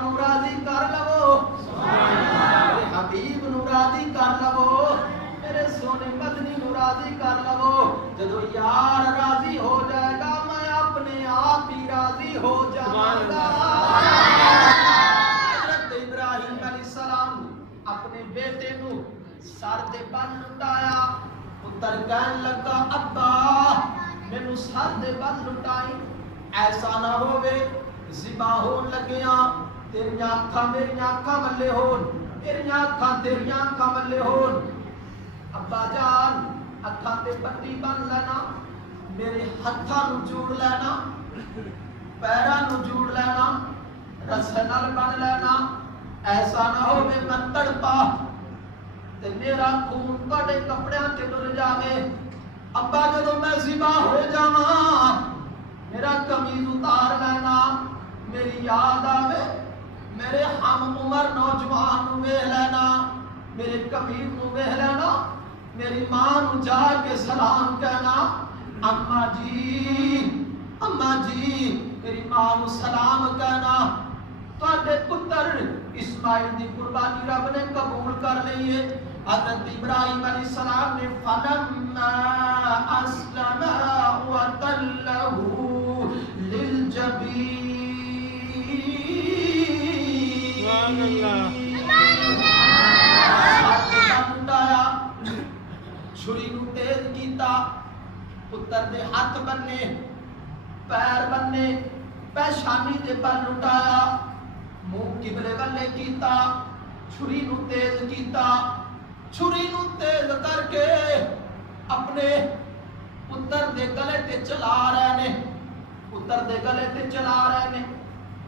नू राजी कर लवो, मेरे हबीब नू राजी कर लवो, मेरे सोने मदनी नू राजी कर लवो। जदों यार राजी हो जाएगा मैं अपने आप ही राजी हो जाऊंगा। हज़रत इब्राहिम अलैहिस्सलाम अपने बेटे नू सर दे बल लुटाया, पुत्र कहन लगा अब्बा मैनू सर दे बल लुटाई, ऐसा ना होवे ज़िबा होन लगिया तेरियां अखां मेरियां अखां मल्ले होन, मेरियां अखां तेरियां अखां मल्ले होन। अब्बा जान अखां ते पट्टी बन लेना, मेरे हत्थां नू जोड़ लेना, पैरां नू जोड़ लेना, रस्से नाल बन लेना, ऐसा ना होवे मैं तड़पा ते मेरा खून तुहाडे कपड़ियां ते डुल जावे। अब्बा जदों मैं ज़िबा हो जावां मेरा कमीज उतार लेना, मेरी याद आवे मेरे हम उम्र नौजवान नू वेख लेना, मेरे कमीज नू वेख लेना, मेरी मां नू जाके सलाम कहना अम्मा जी मेरी मां नू सलाम कहना। तुहाडे पुत्र इस्माइल दी कुर्बानी रब ने कबूल कर ली है। हज़रत इब्राहिम अलैहिस्सलाम ने फलम्मा अस्लमा व तल्लहु छुरी नू तेज कीता, पुत्र दे हाथ बन्ने, पैर बन्ने, पेशानी दे बल लुटाया, मुंह किबले वाले कीता, छुरी नू तेज कीता, छुरी नू तेज करके अपने पुत्र दे गले ते चला रहे ने, पुत्र दे गले ते चला रहे ने।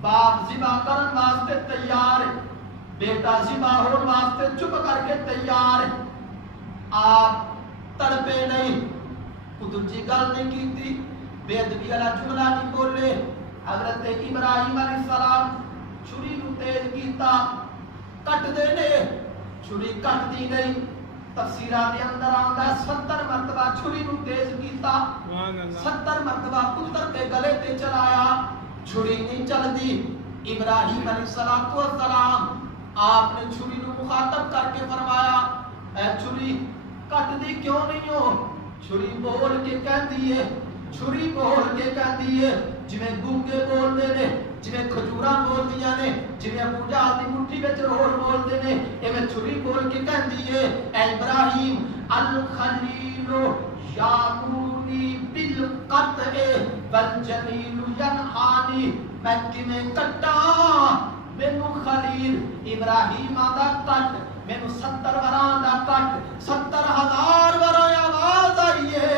बाप ज़िबा करन वास्ते तैयार है, बेटा ज़िबा होने वास्ते चुप करके तैयार है। आप तड़पे नहीं, दूजी गल नहीं कीती, बेअदबी वाला जुमला नहीं बोले। हज़रत इब्राहिम अलैहिस्सलाम छुरी नू तेज कीता, कट देने, छुरी कटदी नहीं। तफसीरां दे अंदर आंदा 70 मरतबा छुरी नू तेज कीता, 70 मरतबा पुत्र दे गले ते चलाया, छुरी नहीं चलदी। इब्राहिम अलैहिस्सलाम आपने छुरी नू मुखातब करके फरमाया ऐ छुरी कटदी क्यों नहीं हो? छुरी बोल के कहती है, छुरी बोल के कहती है जिवें गूंगे बोलते ने, जिवें खजूरा बोलदियां ने, जिवें अबू जहल दी मुट्ठी विच रोड़ बोलते ने, इवें छुरी बोल के कहती है ऐ इब्राहिम अल खलील यामुनी बिल कत्ए वल जमील यनहानी। मैं किवें कट्टा मैनू खलील इब्राहिम आदा कट, मैनू 70 वरां दा कट, 70,000 वरां आवाज आई है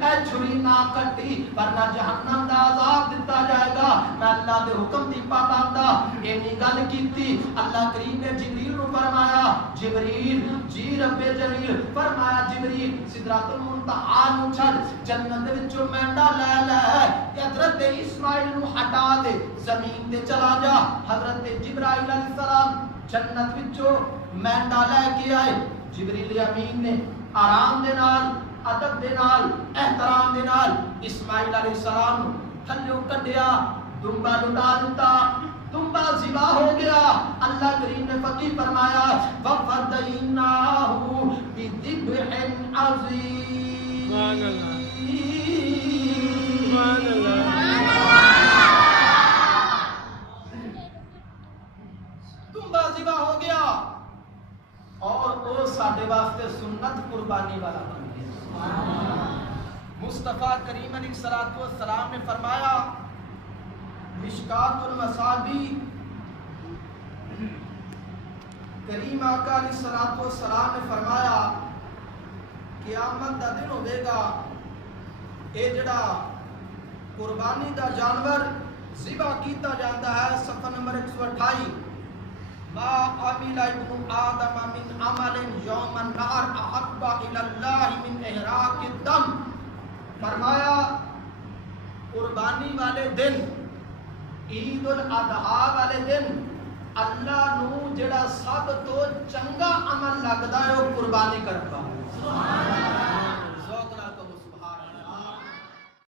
ऐ छुरी ना कटी वरना जहन्नम दा अजाब दिता जाएगा। मैं अल्लाह दे हुक्म दी पाबंदा एनी गल कीती। अल्लाह करीम ने जिब्रील नू फरमाया जिब्रील जी रब्बे जलील फरमाया जिब्रील सिदरातुल मुंतहा नू छड़, जन्नत दे विचों मैंडा ले ले, हज़रत इस्माइल नू हटा दे, जमीन ते चला जा। हज़रत जिब्राइल अलैहिस्सलाम जन्नत विचों मैंडा लेके आए। जिब्रील अमीन ने आराम दे नाल, अदब दे नाल, एहतराम दे नाल इस्माइल अलैहिस्सलाम थल्लों कढ़िया, दुंबा लुटा दिता, दुंबा ज़िबा हो गया। अल्लाह करीम ने फकीह फरमाया वफ़दईनाहु बिदिब्हिन अज़ीम। दुंबा ज़िबा हो गया और वो साडे वास्ते सुन्नत कुर्बानी वाला बन गया। मुस्तफा करीम अलैहिस्सलातु वस्सलाम ने फरमाया मिशकातुल मसाबी, करीम आका अलैहिस्सलातु वस्सलाम ने फरमाया क़यामत दा दिन होवेगा, ये जड़ा कुर्बानी दा जानवर ज़िबा कीता जाता है। सफ़ा नंबर 128 मा अमिला इब्नु आदम मिन अमलिन यौमन नहर अहब्बा इलल्लाहि मिन इहराक़िद दम। फरमाया कुर्बानी वाले दिन, ईद उल अज़हा वाले दिन अल्लाह नू जेड़ा सब तो चंगा अमल लगदा है वो कुर्बानी करदा है।